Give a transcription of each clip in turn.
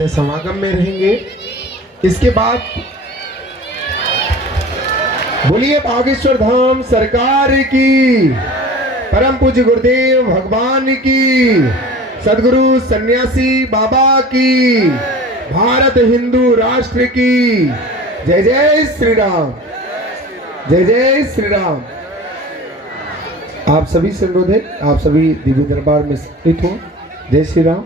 समागम में रहेंगे। इसके बाद बोलिए बागेश्वर धाम सरकार की, परम पूज्य गुरुदेव भगवान की, सदगुरु सन्यासी बाबा की, भारत हिंदू राष्ट्र की। जय जय श्री राम, जय जय श्री राम। आप सभी से अनुरोध है, आप सभी दिव्य दरबार में स्थित हो। जय श्री राम।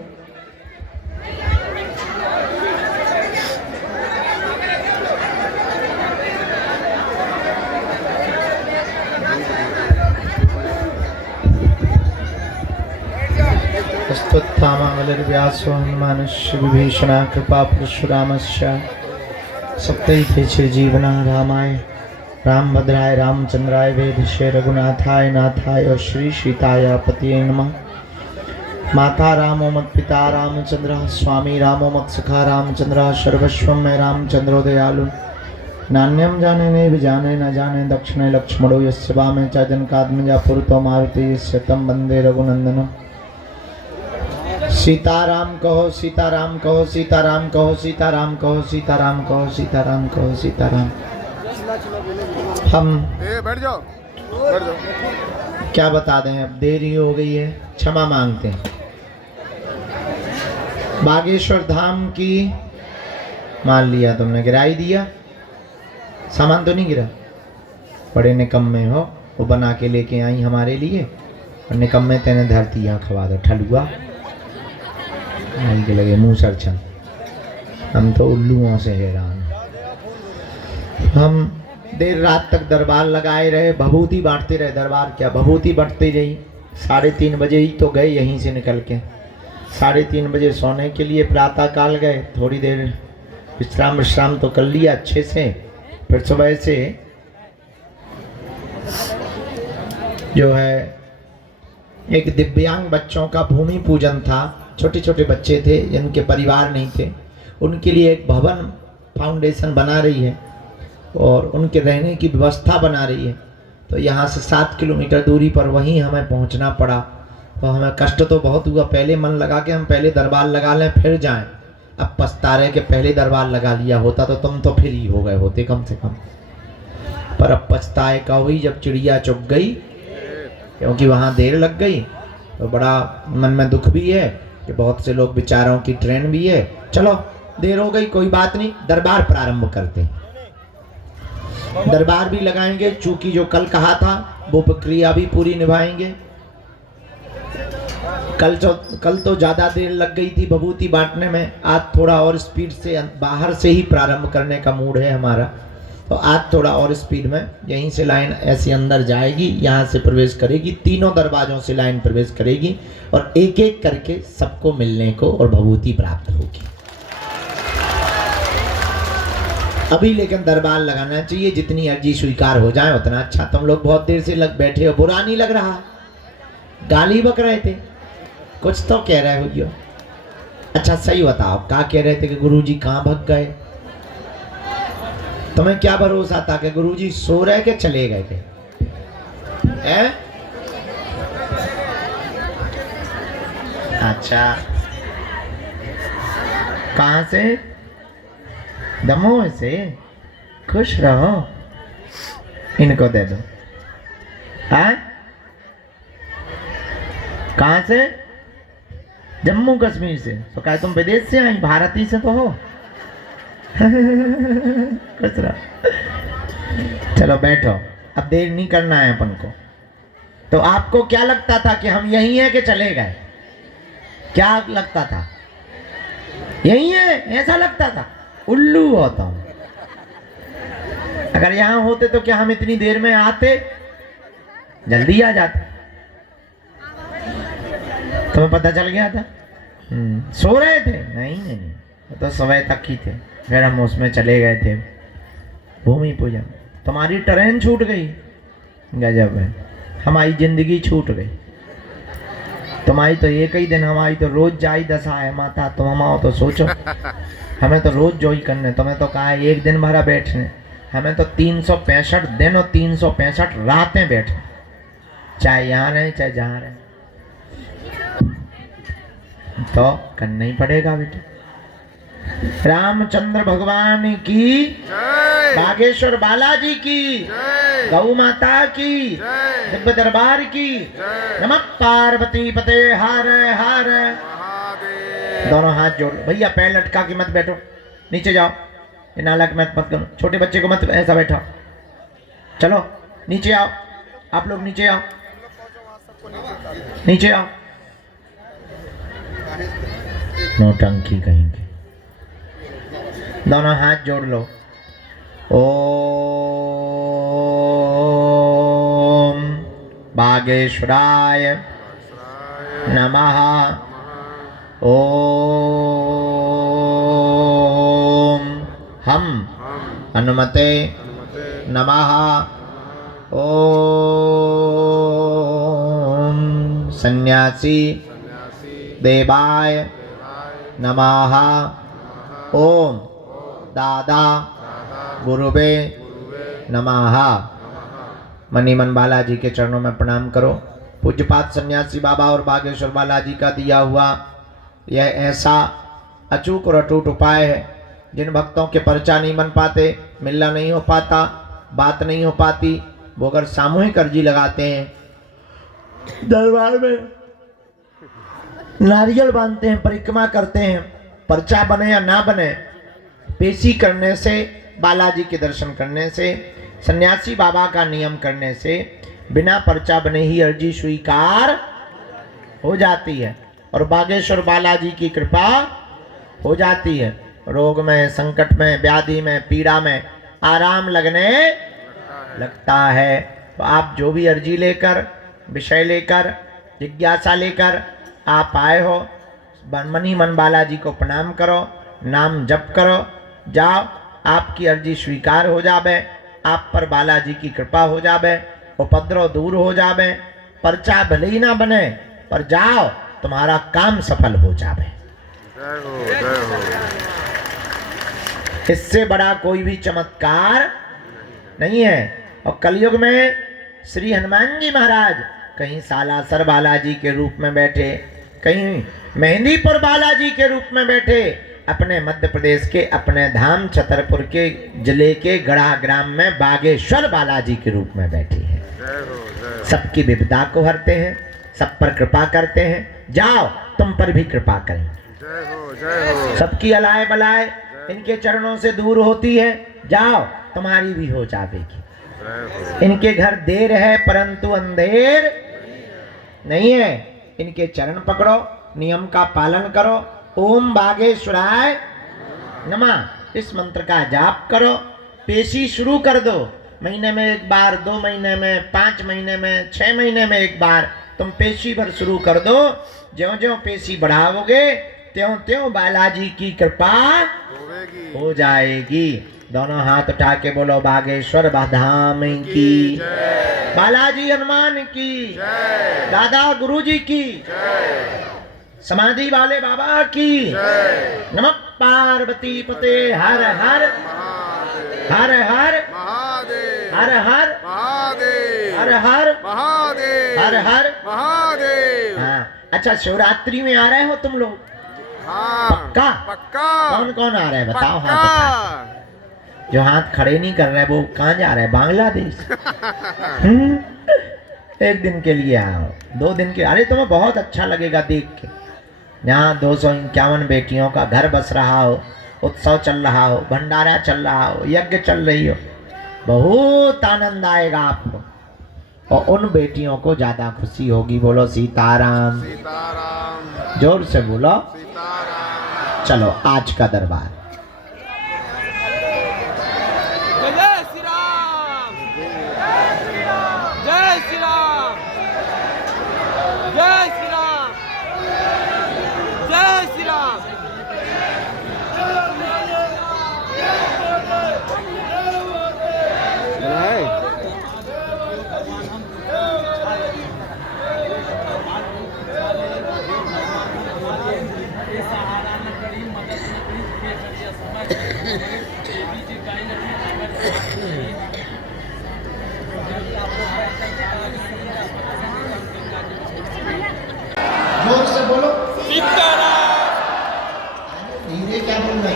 स्तुत्थामावलिर्व्यासो हनुमानस्य विभीषणा कृपा परशुरामस्य सप्तैते चिरजीवना रामाय रामभद्राय रामचंद्राय वेदसे रघुनाथाय नाथाय श्री सीताय पतिये नमः। माता रामो मत पिता रामचंद्र, स्वामी रामो मत सखा रामचंद्र, सर्वस्वं में रामचंद्रो दयालु। नान्यम जाने ने भी जाने न जाने, दक्षिणे लक्ष्मणो यस्य वामे च जनकात्मजा पुरतो मारुति यस्य तं वंदे रघुनंदनम्। सीताराम कहो सीताराम कहो सीताराम कहो सीताराम कहो सीताराम कहो सीताराम कहो सीताराम। हम बैठ जाओ क्या बता दें, अब देरी हो गई है, क्षमा मांगते हैं। बागेश्वर धाम की मान लिया तुमने, गिराई दिया, सामान तो नहीं गिरा। बड़े निकम्मे हो, वो बना के लेके आई हमारे लिए, और निकम्मे तेने धरती यहाँ खवा दो ठलुआ के लगे मुंह सरछन। हम तो उल्लुओं से हैरान। हम देर रात तक दरबार लगाए रहे, भभूति बांटते रहे। दरबार क्या भभूति बांटती रही। 3:30 बजे ही तो गए यहीं से निकल के। 3:30 बजे सोने के लिए प्रातः काल गए, थोड़ी देर विश्राम तो कर लिया अच्छे से। फिर सुबह से जो है एक दिव्यांग बच्चों का भूमि पूजन था। छोटे छोटे बच्चे थे जिनके परिवार नहीं थे, उनके लिए एक भवन फाउंडेशन बना रही है और उनके रहने की व्यवस्था बना रही है। तो यहाँ से 7 किलोमीटर दूरी पर वहीं हमें पहुँचना पड़ा। तो हमें कष्ट तो बहुत हुआ। पहले मन लगा कि हम पहले दरबार लगा लें फिर जाएं। अब पछता रहे कि पहले दरबार लगा लिया होता तो तुम तो फ्री हो गए होते कम से कम। पर अब पछताए का हुई जब चिड़िया चुग गई, क्योंकि वहाँ देर लग गई। तो बड़ा मन में दुख भी है कि बहुत से लोग बेचारों की ट्रेन भी है। चलो देर हो गई, कोई बात नहीं, दरबार प्रारंभ करते हैं। दरबार भी लगाएंगे, चूंकि जो कल कहा था वो प्रक्रिया भी पूरी निभाएंगे। कल तो ज़्यादा देर लग गई थी भभूति बांटने में। आज थोड़ा और स्पीड से, बाहर से ही प्रारंभ करने का मूड है हमारा। तो आज थोड़ा और स्पीड में, यहीं से लाइन ऐसे अंदर जाएगी, यहाँ से प्रवेश करेगी, तीनों दरवाजों से लाइन प्रवेश करेगी और एक एक करके सबको मिलने को और भभूति प्राप्त होगी। अभी लेकिन दरबार लगाना चाहिए, जितनी अर्जी स्वीकार हो जाए उतना अच्छा। तुम लोग बहुत देर से बैठे हो, बुरा नहीं लग रहा। गाली बक रहे थे, कुछ तो कह रहे हो जो। अच्छा सही बताओ, क्या कह रहे थे कि गुरुजी कहाँ भग गए? तुम्हें क्या भरोसा था कि गुरुजी सो रहे के चले गए थे? हैं? अच्छा, कहाँ से? दमोह से। खुश रहो, इनको दे दो। हैं? कहाँ से? जम्मू कश्मीर से। तो क्या तुम विदेश से आई? भारती से तो हो। चलो बैठो, अब देर नहीं करना है अपन को। तो आपको क्या लगता था कि हम यहीं हैं कि चले गए? क्या लगता था? यहीं है ऐसा लगता था? उल्लू होता हूं। अगर यहां होते तो क्या हम इतनी देर में आते? जल्दी आ जाते। तुम्हें पता चल गया था? सो रहे थे? नहीं, तो सुबह तक ही थे। फिर हम उसमें चले गए थे भूमि पूजन। तुम्हारी ट्रेन छूट गई, गजब है। हमारी जिंदगी छूट गई। तुम्हारी तो एक ही दिन, हमारी तो रोज जाई दशा है। माता तुम आओ तो सोचो, हमें तो रोज जो ही करने। तुम्हें तो कहा है एक दिन भरा बैठने, हमें तो 365 दिन और 365 रातें बैठने, चाहे यहाँ रहे चाहे जहाँ रहे। तो करना ही पड़ेगा बेटा। रामचंद्र भगवान की, बागेश्वर बालाजी की, गौ माता की, दिव्य दरबार की। नमः पार्वती पते हर हर। दोनों हाथ जोड़। भैया पैर लटका के मत बैठो, नीचे जाओ। ये नालक मत करो, छोटे बच्चे को मत ऐसा बैठो। चलो नीचे आओ, आप लोग नीचे आओ, नीचे आओ। नौटंकी कहेंगे। दोनों हाथ जोड़ लो। ओम बागेश्वराय नमः। ओम हम हनुमते नमः। ओम सन्यासी देवाय नमः। ओम दादा गुरुवे नमः। मनीमन बालाजी के चरणों में प्रणाम करो। पूज्यपात सन्यासी बाबा और बागेश्वर बालाजी का दिया हुआ यह ऐसा अचूक और अटूट उपाय है, जिन भक्तों के पर्चा नहीं बन पाते, मिलना नहीं हो पाता, बात नहीं हो पाती, वो अगर सामूहिक अर्जी लगाते हैं, दरबार में नारियल बांधते हैं, परिक्रमा करते हैं, पर्चा बने या ना बने, पेशी करने से, बालाजी के दर्शन करने से, सन्यासी बाबा का नियम करने से बिना पर्चा बने ही अर्जी स्वीकार हो जाती है और बागेश्वर बालाजी की कृपा हो जाती है। रोग में, संकट में, व्याधि में, पीड़ा में आराम लगने लगता है। तो आप जो भी अर्जी लेकर, विषय लेकर, जिज्ञासा लेकर आप आए हो, मनी मन बालाजी को प्रणाम करो, नाम जप करो, जाओ, आपकी अर्जी स्वीकार हो जावे, आप पर बालाजी की कृपा हो जावे, उपद्रव दूर हो जावे, पर्चा भले ही ना बने पर जाओ, तुम्हारा काम सफल हो जावे। इससे बड़ा कोई भी चमत्कार नहीं है। और कलयुग में श्री हनुमान जी महाराज कहीं सालासर बालाजी के रूप में बैठे, कहीं मेहंदीपुर बालाजी के रूप में बैठे, अपने मध्य प्रदेश के अपने धाम छतरपुर के जिले के गढ़ा ग्राम में बागेश्वर बालाजी के रूप में बैठे हैं। सबकी विपदा को हरते हैं, सब पर कृपा करते हैं। जाओ, तुम पर भी कृपा करें। सबकी अलाय बलाय इनके चरणों से दूर होती है, जाओ, तुम्हारी भी हो जाएगी। इनके घर देर है परंतु अंधेर नहीं है। इनके चरण पकड़ो, नियम का पालन करो। ओम बागेश्वराय नमः इस मंत्र का जाप करो। पेशी शुरू कर दो, महीने में एक बार, 2 महीने में, 5 महीने में, 6 महीने में एक बार तुम पेशी भर शुरू कर दो। ज्यों ज्यों पेशी बढ़ाओगे त्यों त्यों बालाजी की कृपा हो जाएगी। दोनों हाथ उठा के बोलो बागेश्वर धाम की, बालाजी हनुमान की, दादा गुरुजी की, समाधि वाले बाबा की। नमः पार्वती पते हर हर हर हर हर हर हर हर हर हर महादेव। हाँ, अच्छा, शिवरात्रि में आ रहे हो तुम लोग? पक्का? कौन कौन आ रहे हैं बताओ? हाथ जो हाथ खड़े नहीं कर रहे वो कहाँ जा रहे हैं? बांग्लादेश। एक दिन के लिए आओ, 2 दिन के। अरे तुम्हें बहुत अच्छा लगेगा देख के। यहाँ 251 बेटियों का घर बस रहा हो, उत्सव चल रहा हो, भंडारा चल रहा हो, यज्ञ चल रही हो, बहुत आनंद आएगा आपको। और उन बेटियों को ज्यादा खुशी होगी। बोलो सीताराम, सीताराम, जोर से बोलो सीताराम। चलो आज का दरबार। जय श्री राम, जय श्री राम, जय श्री राम, जय श्री राम, जय श्री राम।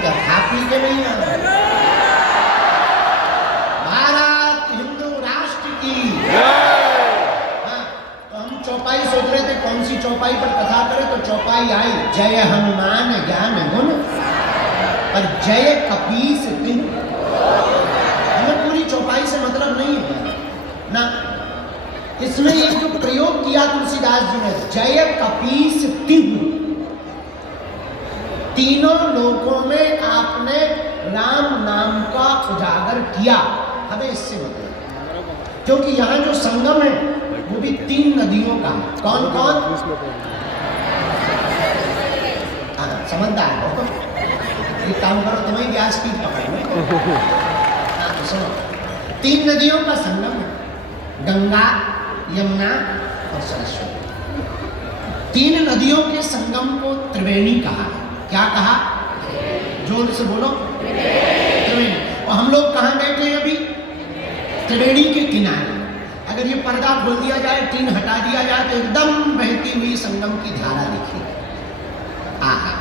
क्या खा पी के नहीं आ रहे? भारत हिंदू राष्ट्र की। हाँ, तो हम चौपाई सोच रहे थे कौन सी चौपाई पर कथा करें, तो चौपाई आई जय हनुमान ज्ञान गुण और जय कपीस तिन्ह। हमें पूरी चौपाई से मतलब नहीं है ना, इसमें एक जो प्रयोग किया तुलसीदास जी ने, जय कपीस तिन्ह, तीनों लोकों में आपने राम नाम का उजागर किया। हमें इससे मतलब, क्योंकि यहाँ जो संगम है वो भी 3 नदियों का है। कौन कौन? समझदार हो, एक काम करो, तुम्हें व्यास की पकड़ में। तो सुनो, 3 नदियों का संगम है, गंगा, यमुना और सरस्वती। 3 नदियों के संगम को त्रिवेणी कहा। क्या कहा? जोर से बोलो, त्रिवेणी। और हम लोग कहाँ बैठे हैं अभी? त्रिवेणी के किनारे। अगर ये पर्दा खोल दिया जाए, टीन हटा दिया जाए, तो एकदम बहती हुई संगम की धारा दिखेगी। आहा,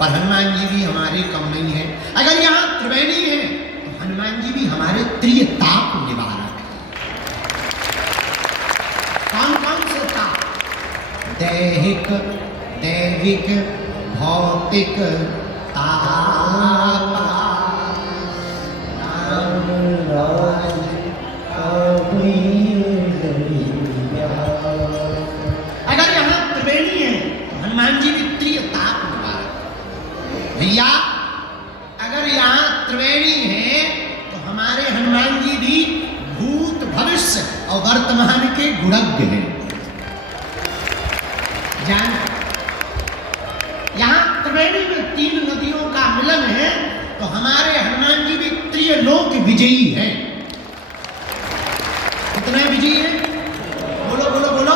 पर हनुमान जी भी हमारे कम नहीं है। अगर यहाँ त्रिवेणी है तो हनुमान जी भी हमारे त्रिताप निवारक है। कौन कौन से ताप? दैहिक, दैविक, भौतिक ताप। अगर यहाँ त्रिवेणी है तो हनुमान जी भी त्रिताप निवारक। भैया अगर यहाँ त्रिवेणी है तो हमारे हनुमान जी भी भूत, भविष्य और वर्तमान के गुणज्ञ हैं। जान, यहाँ त्रिवेणी में 3 नदियों का मिलन है, तो हमारे हनुमान जी भी त्रिलोक विजयी हैं। कितने विजयी हैं? बोलो बोलो बोलो।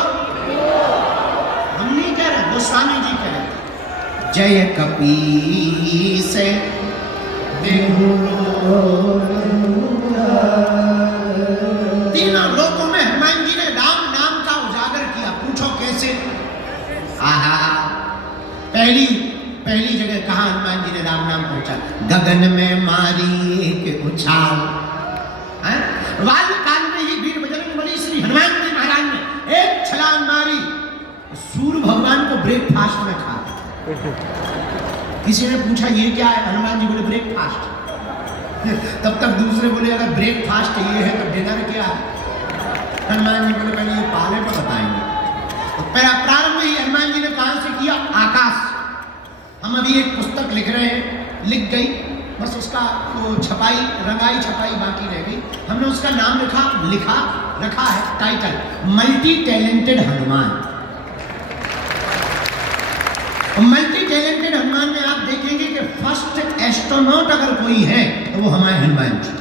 हम नहीं कह रहे, गोस्वामी जी कह रहे। जय कपीस तीनों लोकों में हनुमान जी ने राम नाम का उजागर किया। पूछो कैसे? आहा, पहली जगह कहाँ हनुमान जी ने राम नाम पहुंचा? गगन में मारी एक उछाल। वायु काल में ही वीर बजरंग बली श्री हनुमान जी महाराज ने एक छलांग मारी, सूर्य भगवान को ब्रेकफास्ट में खा। किसी ने पूछा ये क्या है? हनुमान जी बोले ब्रेकफास्ट। तब तक दूसरे बोले अगर ब्रेकफास्ट ये है तो डिनर क्या है? हनुमान जी बोले पहले ये पाले पर बताएंगे। तो पहला प्रारंभ ही हनुमान जी ने कहां से किया? आकाश। हम अभी एक पुस्तक लिख रहे हैं, लिख गई, बस उसका वो छपाई, रंगाई छपाई बाकी रह गई। हमने उसका नाम रखा है title, multi talented Hanuman. Multi talented Hanuman में आप देखेंगे कि फर्स्ट एस्ट्रोनॉट अगर कोई है तो वो हमारे हनुमान जी।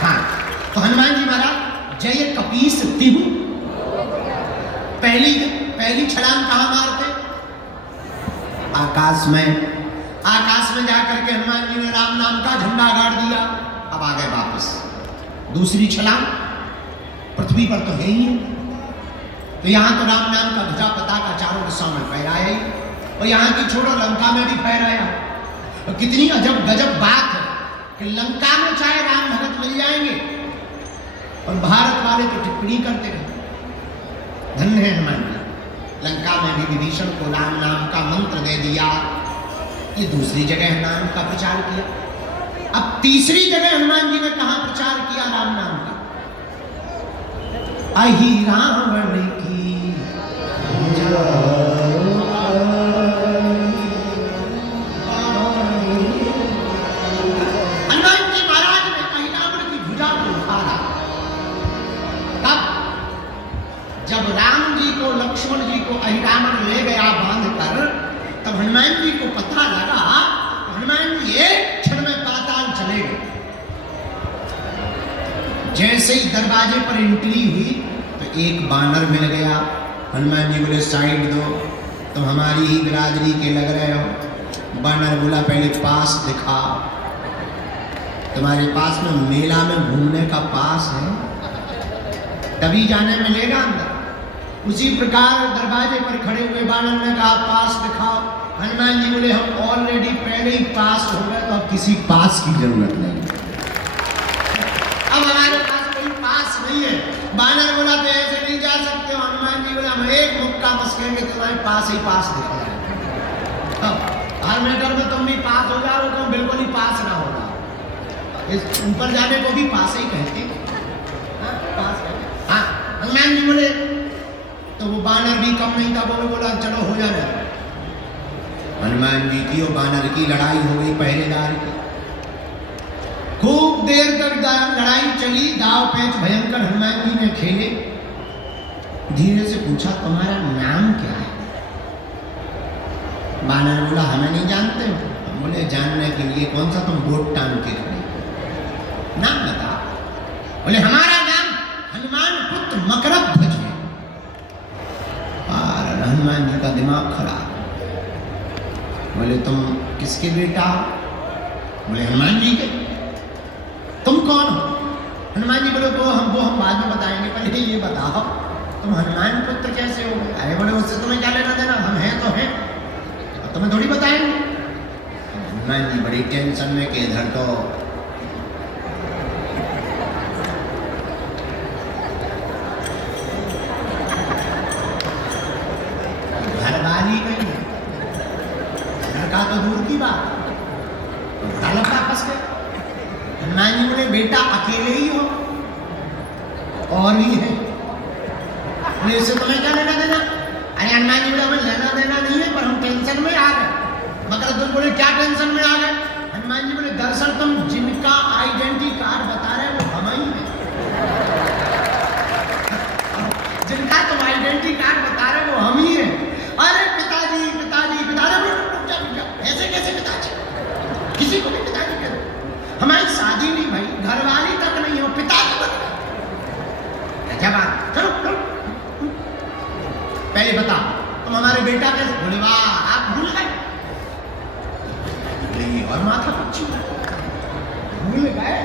हाँ, तो हनुमान जी महाराज जय कपीस तिहु, पहली छलांग कहाँ मारते? आकाश में जाकर के हनुमान जी ने राम नाम का झंडा गाड़ दिया। अब आ गए वापस। दूसरी छलांग पृथ्वी पर तो है ही है, तो यहाँ तो राम नाम का ध्वजा पताका चारों दिशाओं में फहराया ही, और यहाँ की छोड़ो लंका में भी फहराया। और कितनी अजब गजब बात है कि लंका में चाहे राम भगत मिल जाएंगे और भारत वाले तो टिप्पणी करते हैं। धन्य है हनुमान जी, लंका में भी विभीषण को राम नाम का मंत्र दे दिया। ये दूसरी जगह नाम का प्रचार किया। अब तीसरी जगह हनुमान जी ने कहां प्रचार किया राम नाम का? अहि रावण की हनुमान जी महाराज ने अहि रावण की भुजा को उखाड़ा। तब जब राम जी को, लक्ष्मण जी को अहि रावण ले गया बांध कर, तब हनुमान जी को पता लगा, हनुमान जी एक क्षण में पाताल चले गए। जैसे ही दरवाजे पर एंट्री हुई तो एक बानर मिल गया। हनुमान जी बोले साइड दो, तुम हमारी ही बिरादरी के लग रहे हो। बानर बोला पहले पास दिखा, तुम्हारे पास में मेला में घूमने का पास है, तभी जाने मिलेगा अंदर। उसी प्रकार दरवाजे पर खड़े हुए बानर ने कहा पास दिखाओ। हनुमान जी बोले हम ऑलरेडी पहले ही पास हो गए, तो अब किसी पास की जरूरत नहीं, अब हमारे पास कोई पास नहीं है। बानर बोला तो ऐसे नहीं जा सकते हो। हनुमान जी बोले हम एक मुक्का मस्केंगे तुम्हारे पास ही पास दिखा जाए। हर मैटर में तुम भी पास हो जाओ, तुम बिल्कुल ही पास ना होगा। इस ऊपर जाने को भी पास ही कहते हैं। हाँ, हनुमान जी बोले तो वो बानर भी कम नहीं था, वो बोला चलो हो जाना। हनुमान जी की और बानर की लड़ाई हो गई पहरेदार की। खूब देर तक लड़ाई चली, दाव पेच भयंकर हनुमान जी ने खेले। धीरे से पूछा तुम्हारा नाम क्या है? बानर बोला हमें नहीं जानते हो। हम बोले जानने के लिए कौन सा तुम बोट टांग के खड़े, नाम बता। बोले हमारा नाम हनुमान पुत्र मकरध्वज है। और हनुमान जी का दिमाग खराब। बोले तुम किसके बेटा हो? बोले हनुमान जी के। तुम कौन हो? हनुमान जी बोले वो हम बाद में बताएंगे, पहले ये बताओ तुम हनुमान पुत्र कैसे हो गए? अरे बोले उससे तुम्हें क्या लेना देना, हम हैं तो हैं, अब तुम्हें थोड़ी बताएंगे। हनुमान जी बड़ी टेंशन में कि इधर तो घरवाली नहीं है, लड़का तो दूर की बात, बड़ा लड़का फंस गए। हनुमान जी बोले बेटा अकेले ही हो और ही है, इससे तुम्हें क्या लेना देना? अरे हनुमान जी बोले हमें लेना देना नहीं है, पर हम टेंशन में आ गए। मगर तुम बोले क्या टेंशन में आ गए? हनुमान जी बोले दरअसल तुम जिनका आइडेंटिटी कार्ड बता रहे हो वो हम ही है। जिनका तुम आइडेंटिटी कार्ड बता रहे हो वो हम ही है। अरे पिताजी पिताजी पिताजी, ऐसे कैसे पिताजी? किसी को भी पिताजी कह दो, हमारी शादी नहीं भाई, घरवाली तक नहीं हो, पिताजी बन गए। क्या बात, चलो चलो पहले बता तुम हमारे बेटा कैसे? बोले वाह आप भूल गए। और माथा पच्ची भूल गए,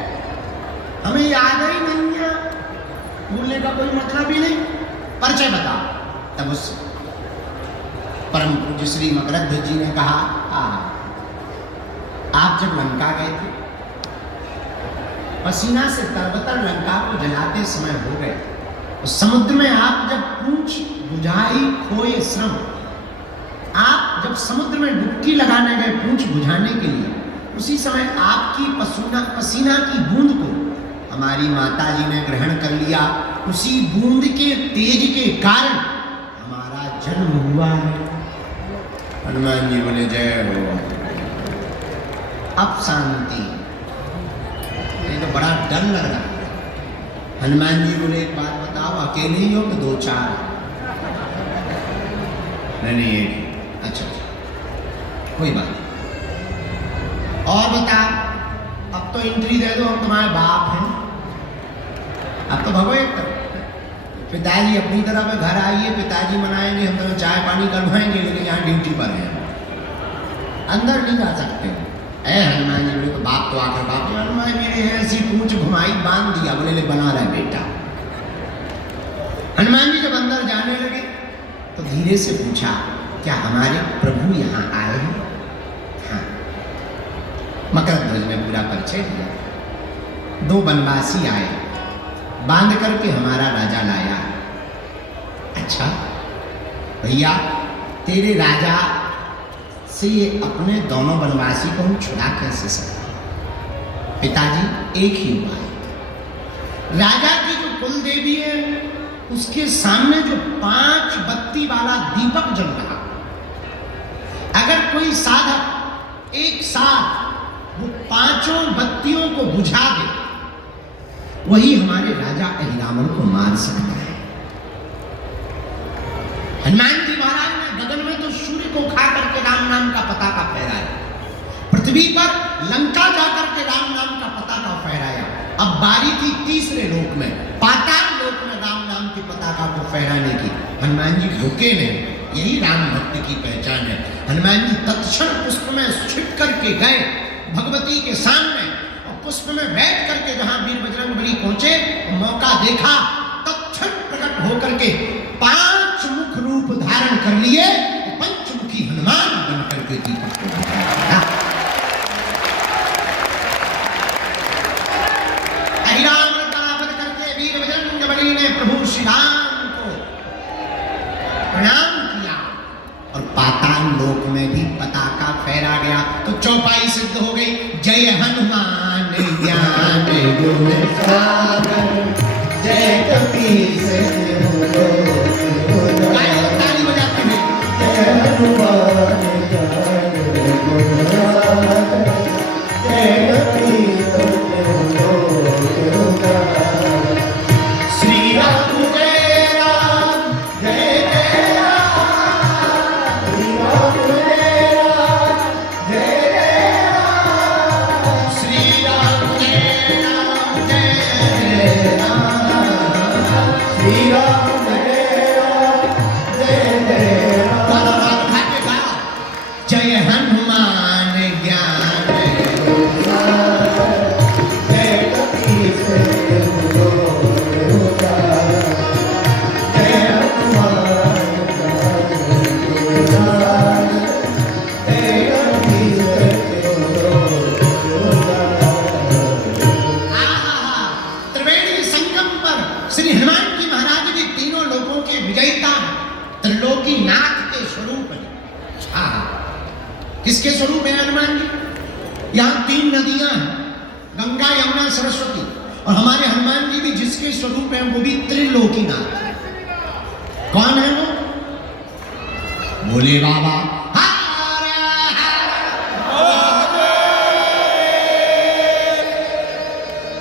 हमें याद ही नहीं है, भूलने का कोई मतलब ही नहीं। परिचय बता। तब उस परम पूज्य श्री मकरध्वज जी ने कहा आप जब लंका गए थे, पसीना से तरबतर लंका को जलाते समय हो गए, उस समुद्र में आप जब पूंछ बुझाई खोए श्रम, आप जब समुद्र में डुबकी लगाने गए पूंछ बुझाने के लिए, उसी समय आपकी पसीना की बूंद को हमारी माता जी ने ग्रहण कर लिया। उसी बूंद के तेज के कारण हमारा जन्म हुआ है। हनुमान जी बोले जय हो। अब शांति, ये तो बड़ा डर लग रहा है। हनुमान जी बोले एक बात बताओ, अकेले ही हो कि दो चार? नहीं एक। अच्छा कोई बात नहीं। और बता, अब तो एंट्री दे दो, हम तुम्हारे बाप हैं, अब तो भगो एक तरफ। पिताजी अपनी तरफ है, घर आइए, पिताजी मनाएंगे, हम तुम्हें चाय पानी करवाएंगे, लेकिन यहाँ ड्यूटी पर हैं, अंदर नहीं जा सकते। ऐ हनुमान जी बोले तो बाप तो आकर बाप, हनुमान मेरे ऐसी पूंछ घुमाई बांध दिया, बोले ले बना रहा बेटा। हनुमान जी जब अंदर जाने लगे तो धीरे से पूछा क्या हमारे प्रभु यहाँ आए हैं? हाँ। मकरध्वज ने पूरा परिचय दिया। दो बनवासी आए, बांध करके हमारा राजा लाया। अच्छा भैया, तेरे राजा से ये अपने दोनों बनवासी को हम छुड़ा कैसे सकते? पिताजी एक ही हुआ है, राजा की जो कुल देवी है उसके सामने जो 5 बत्ती वाला दीपक जल रहा, अगर कोई साधक एक साथ वो 5 बत्तियों को बुझा दे, वही हमारे राजा अहिरावण को मार सकता है। हनुमान जी महाराज ने गगन में तो सूर्य को खा करके राम नाम का पताका फहराया, पृथ्वी पर लंका जाकर के राम नाम का पताका फहराया। अब बारी थी तीसरे लोक में, पाताल लोक में राम नाम के पताका को फहराने की। हनुमान जी रुके नहीं, यही राम भक्ति की पहचान है। हनुमान जी तत्क्षण पुष्प में छिप करके गए भगवती के सामने, और पुष्प में बैठ करके जहां वीर बजरंगबली पहुंचे, मौका देखा, तत्क्षण प्रकट होकर के 5 मुख रूप धारण कर लिए, पंचमुखी हनुमान बन करके के दीपक को बुझाया। अहिरावण का वध करके वीर बजरंगबली ने प्रभु श्री राम को प्रणाम किया और पाताल लोक में भी पताका फहरा गया। तो चौपाई सिद्ध हो गई। जय हनुमान ज्ञान गुण सागर, जय कपीस ताली बजाते हैं। जय हनुमान ज्ञान गुण सागर, जय कपीस श्री राम जय राम जय जय राम, श्री राम जय राम जय जय राम, श्री राम जय राम जय जय राम, श्री राम जय राम जय जय राम। जय हनुमान ज्ञान गुण सागर, जय कपीस त्रिवेणी संगम पर श्री हनुमान जी महाराज भी तीनों लोगों के विजयता त्रिलोकी नाथ के स्वरूप है। हाँ, किसके स्वरूप है हनुमान जी? यहाँ तीन नदियां हैं, गंगा यमुना सरस्वती, और हमारे हनुमान जी भी जिसके स्वरूप है वो भी त्रिलोकी नाथ है। कौन है वो? बोले बाबा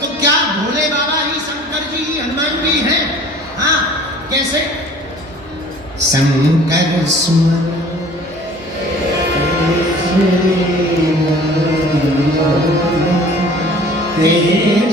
तो क्या भोले बाबा ही शंकर जी ही हनुमान जी हैं? हाँ, कैसे? शंकर सुमन तेज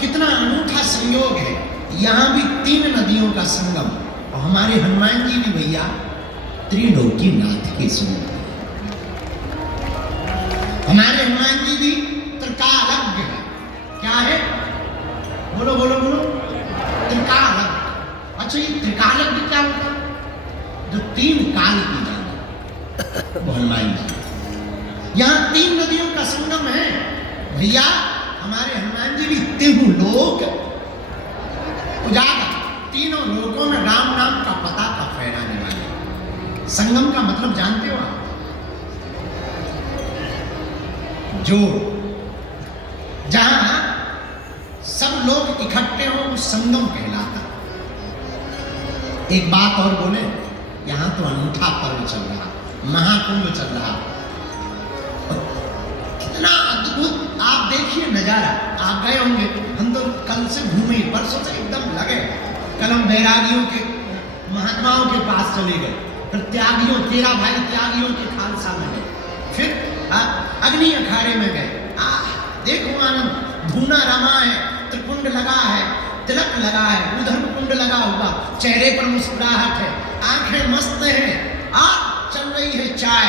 कितना अनूठा संयोग है। यहाँ भी तीन नदियों का संगम, और हमारे हनुमान जी भी भैया त्रिलोकी नाथ के स्वरूप है। हमारे हनुमान जी भी त्रिकालज्ञ है। क्या है? बोलो बोलो बोलो। त्रिकालज्ञ। अच्छा, ये त्रिकालज्ञ क्या होता है? जो तीन काल की जाने वो हनुमान जी। यहाँ तीन नदियों का संगम है भैया। हमारे हनुमान जी भी तीनों लोक उजागर, तीनों लोकों में राम नाम का पताका फहराने वाले। संगम का मतलब जानते हो आप? जोड़, जहां सब लोग इकट्ठे हो वो संगम कहलाता। एक बात और बोले, यहां तो अनूठा पर्व चल रहा, महाकुंभ चल रहा। कितना अद्भुत आप देखिए नजारा। आप गए होंगे, हम तो कल से घूमे, परसों से एकदम लगे। कल हम बैरागियों के महात्माओं के पास चले गए, फिर त्यागियों 13 भाई त्यागियों के खालसा में गए, फिर अग्नि अखाड़े में गए। देखो आनंद, धूना रमा है, त्रिकुंड लगा है, तिलक लगा है, उधर कुंड लगा हुआ, चेहरे पर मुस्कुराहट है, आंखें मस्त हैं। आज चल रही है चाय।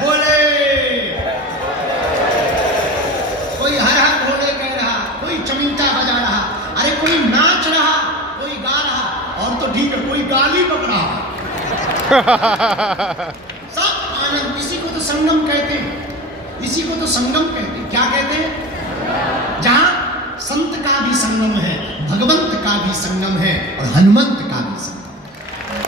भोले, कोई हर हर भोले कह रहा, कोई चमीटा बजा रहा, अरे कोई नाच रहा, कोई गा रहा, और तो ठीक है कोई गाली बक रहा। सब आनंद। इसी को तो संगम कहते हैं, इसी को तो संगम कहते हैं। क्या कहते हैं? जहां संत का भी संगम है, भगवंत का भी संगम है, और हनुमंत का भी संगम है।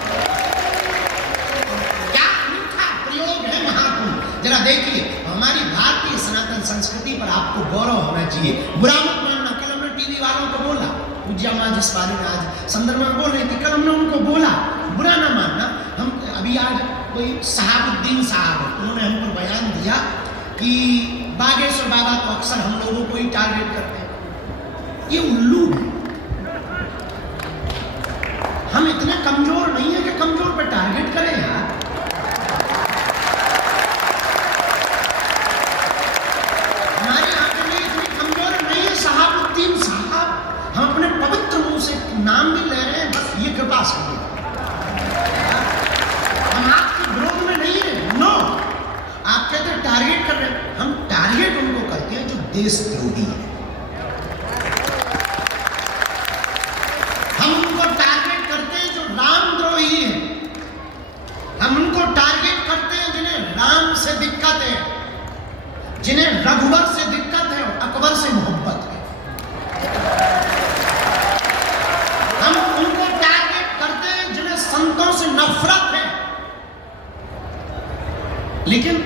क्या अनूठा प्रयोग है महाकुंभ। जरा देखिए, हमारी भारतीय सनातन संस्कृति पर आपको गौरव होना चाहिए। बुरा मत मानना। कल हमने टीवी वालों को बोला, पूज्य मां जिस बारे में आज संदर्भ में बोल रही थी, कल हमने उनको बोला, बुरा ना मानना। हम अभी आज कोई शहाबुद्दीन साहब, उन्होंने हमको बयान दिया कि बागेश्वर बाबा तो अक्सर हम लोगों को ही टारगेट करते हैं। ये उल्लू है। हम इतने कमजोर नहीं है कि कमजोर पे टारगेट करें यार। देशद्रोही है। हम उनको टारगेट करते हैं जो रामद्रोही है। हम उनको टारगेट करते हैं जिन्हें राम से दिक्कत है, जिन्हें रघुवर से दिक्कत है और अकबर से मोहब्बत है। हम उनको टारगेट करते हैं जिन्हें संतों से नफरत है। लेकिन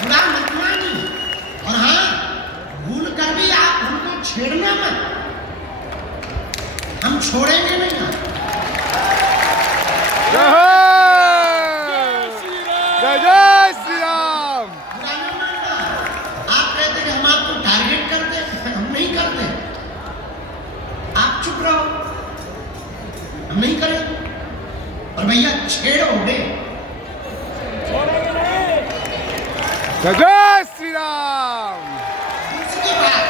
बुरा मत मानिए, और हाँ, भूल कर भी आप हमको छेड़ना मत, हम छोड़ेंगे नहीं। जय जय श्री राम। बुरा नहीं मानना। आप कहते कि हम आपको टारगेट करते हैं, हम नहीं करते। आप चुप रहो, हम नहीं करें। और भैया छेड़ोगे, जय जय श्री राम। उसके बाद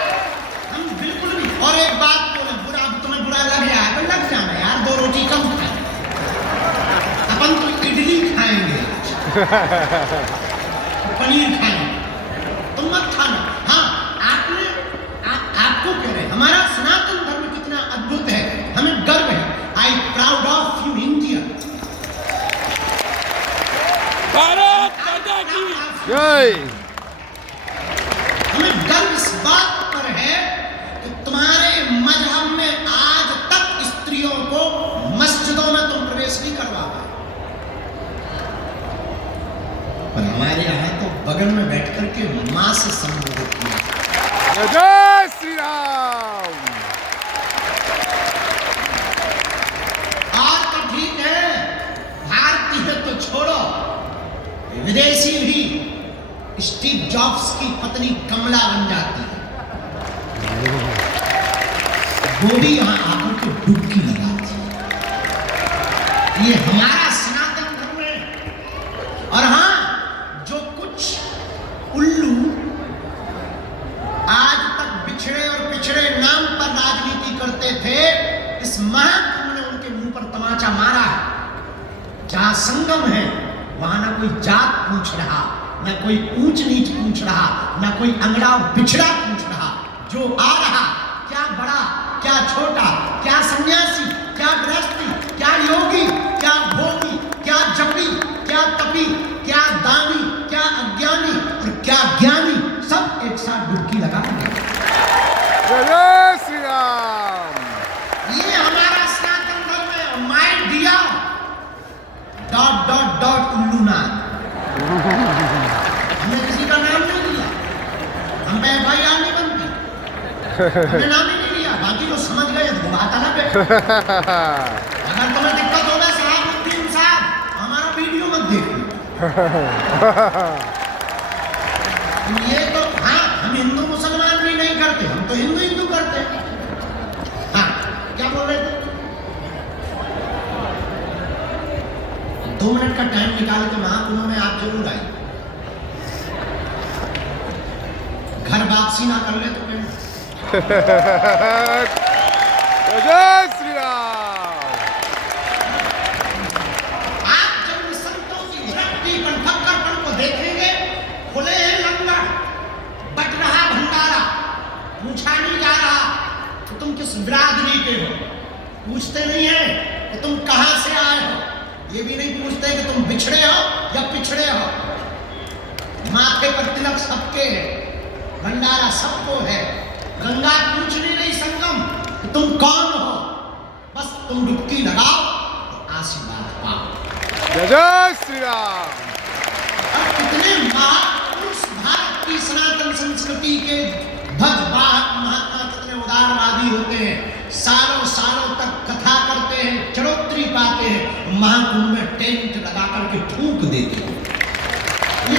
हम बिल्कुल भी। और एक बात बोले, बुरा तुम्हें बुरा लग रहा है तो लग जाना यार, 2 रोटी कम खाए, अपन तो इडली खाएंगे आज, पनीर खाएंगे, तुम मत खाना। हाँ, आपको कह रहे हैं हमारा सनातन धर्म कितना अद्भुत है, हमें गर्व है। I proud of you India. Bharat माता की जय। हमें गर्व इस बात पर है कि तुम्हारे मजहब में आज तक स्त्रियों को मस्जिदों में तुम प्रवेश नहीं करवा पाए, पर हमारे यहाँ तो बगल में बैठ करके मां से संबोधित किया। जय जय श्री राम। और तो ठीक है, भारतीय तो छोड़ो, विदेशी भी स्टीव जॉब्स की पत्नी कमला बन जाती है, वो भी यहां आकर के डुबकी लगाती है। ये हमारा सनातन धर्म है। और हाँ, जो कुछ उल्लू आज तक बिछड़े और पिछड़े नाम पर राजनीति करते थे, इस महाकुंभ ने उनके मुंह पर तमाचा मारा है। जहां संगम है वहां ना कोई जात पूछ रहा, ना कोई ऊंच नीच पूछ रहा, ना कोई अंगड़ा बिछड़ा पूछ रहा। जो आ रहा, क्या बड़ा क्या छोटा, क्या सन्यासी क्या गृहस्थी, क्या योगी क्या भोगी, क्या जपी क्या तपी, क्या दानी क्या अज्ञानी और क्या ज्ञानी, सब एक साथ डुबकी लगाएंगे। जय जय श्री राम। ये हमारा सनातन धर्म है। माय डियर डॉट उल्लूनाथ, हमने किसी का नाम नहीं लिया, हम पे FIR नहीं बनती, हमने नाम ही नहीं लिया। बाकी जो समझ गए तो बात अलग है। अगर तुम्हें दिक्कत होगा शहाबुद्दीन साहब, हमारा वीडियो मत देखो। ये तो हाँ, हम हिंदू मुसलमान भी नहीं करते, हम तो हिंदू हिंदू करते हैं। हाँ, क्या बोल रहे थे? 2 मिनट का टाइम निकाल के महाकुंभ में आप जरूर आए। घर वापसी ना कर ले तो जय जय श्री राम। आप जब संतों की विरक्ति कंठक्करपन को देखेंगे, खुले हैं लंगर, बट रहा भंडारा, पूछा नहीं जा रहा कि तुम किस बिरादरी के हो, पूछते नहीं है कि तुम कहां से आए हो, ये भी नहीं पूछते कि तुम बिछड़े हो या पिछड़े हो। माथे पर तिलक सबके है, भंडारा सबको है, गंगा पूछ नहीं संगम कि तुम कौन हो, बस तुम डुबकी लगाओ तो आशीर्वाद पाओ। जय जय श्री राम। और कितने महापुरुष भारत की सनातन संस्कृति के भगवान महात्मा कितने उदारवादी होते हैं, सालों सालों तक कथा करते हैं, चढ़ोतरी पाते हैं, महाकुंभ में टेंट लगा करके फूंक देते हैं। ये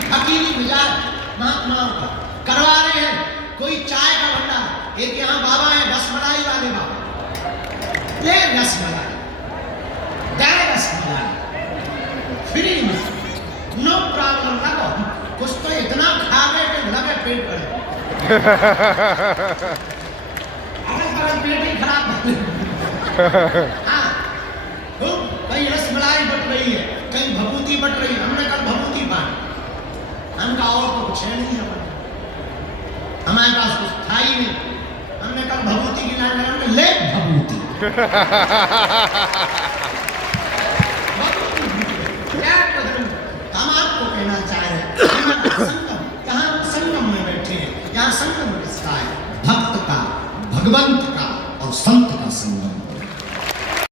फकीरी मिजाज महात्माओं का करवा रहे हैं। कोई चाय का भंडार, एक यहाँ बाबा है रसमलाई वाले बाबा, ले रसमलाई, दे रसमलाई फ्री में, नो प्रॉब्लम। लगो कुछ तो इतना खा गए कि लगे पेट पर पेट ही खराब। हाँ, भाई रसमलाई रही है, कहीं भभूति बट रही है। हमने कहा भभूति पानी, हम कहा और तो कुछ है नहीं हमारे पास, कुछ था ही नहीं। हमने कहा भभूति की लाइन हमने ले भभूति हम आपको कहना चाह रहे हैं संगम, यहाँ संगम में बैठे हैं, यहाँ संगम किसका है? भक्त का, भगवंत का और संत